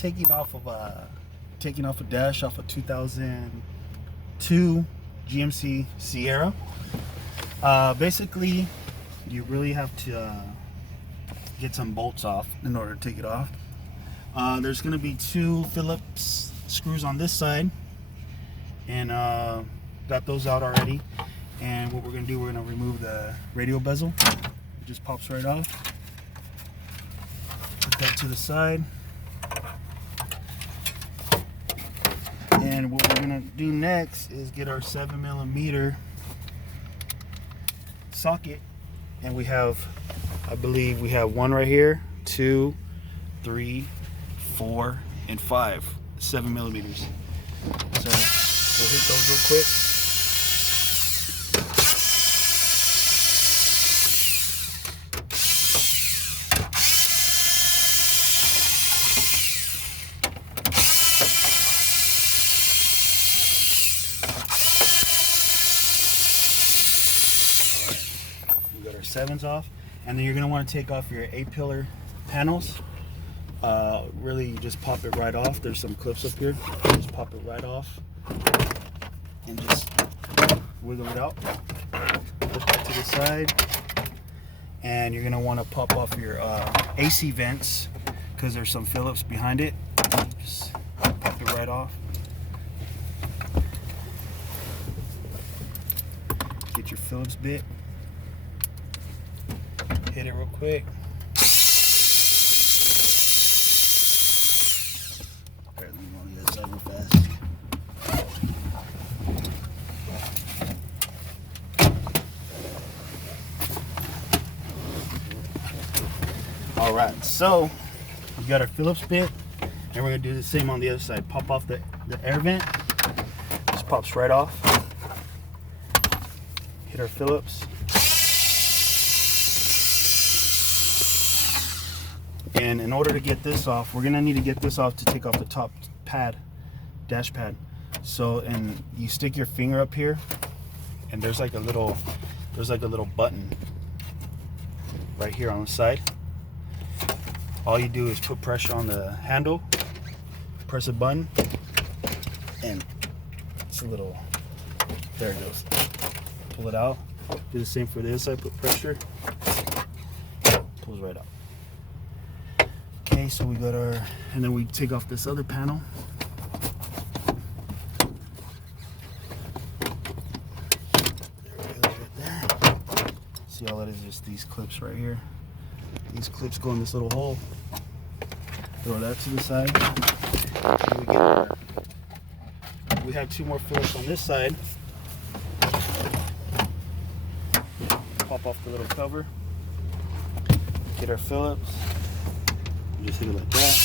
taking off a dash off a 2002 GMC Sierra. Basically, you really have to get some bolts off in order to take it off. There's going to be 2 Phillips screws on this side, and got those out already. And what we're going to do, we're going to remove the radio bezel. It just pops right off. Put that to the side. And what we're going to do next is get our 7mm socket. And we have, I believe we have 1 right here, 2, 3, 4, and 5 7mm. So we'll hit those real quick. We got our 7s off, and then you're going to want to take off your A-pillar panels. Really, you just pop it right off. There's some clips up here. Just pop it right off and just wiggle it out. Put that to the side, and you're going to want to pop off your AC vents because there's some Phillips behind it. Just pop it right off. Get your Phillips bit. Hit it real quick. Let me go on the other side real fast. All right, so we got our Phillips bit, and we're gonna do the same on the other side. Pop off the air vent. Just pops right off. Hit our Phillips. And in order to get this off, we're gonna need to get this off to take off the top pad, dash pad. So, and you stick your finger up here, and there's like a little button right here on the side. All you do is put pressure on the handle, press a button, and it's a little, there it goes. Pull it out. Do the same for this side, put pressure, pulls right out. Okay, so we got our, and then we take off this other panel. There it goes right there. See, all that is just these clips right here. These clips go in this little hole. Throw that to the side. We have 2 more Phillips on this side. Pop off the little cover. Get our Phillips. Just hit it like that.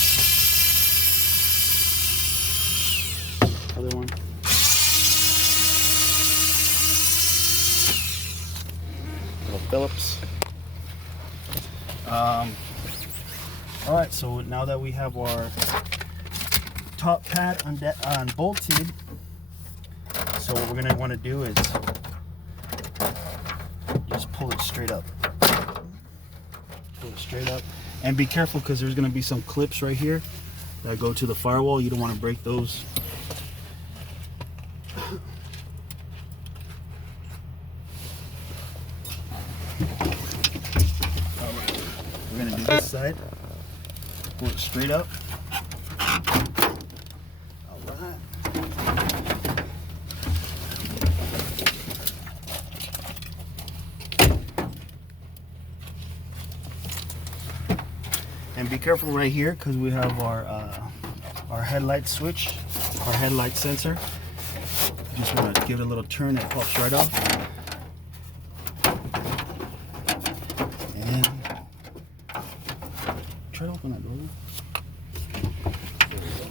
Other one. Little Phillips. All right, so now that we have our top pad unbolted, so what we're gonna want to do is just pull it straight up. Pull it straight up. And be careful because there's going to be some clips right here that go to the firewall. You don't want to break those. Alright, we're going to do this side. Pull it straight up. Alright. And be careful right here because we have our headlight switch, our headlight sensor. Just want to give it a little turn, it pops right off. And try to open that door. There we go.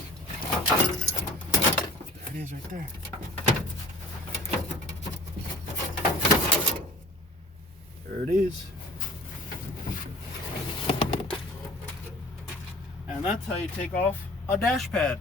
There it is right there. There it is. And that's how you take off a dash pad.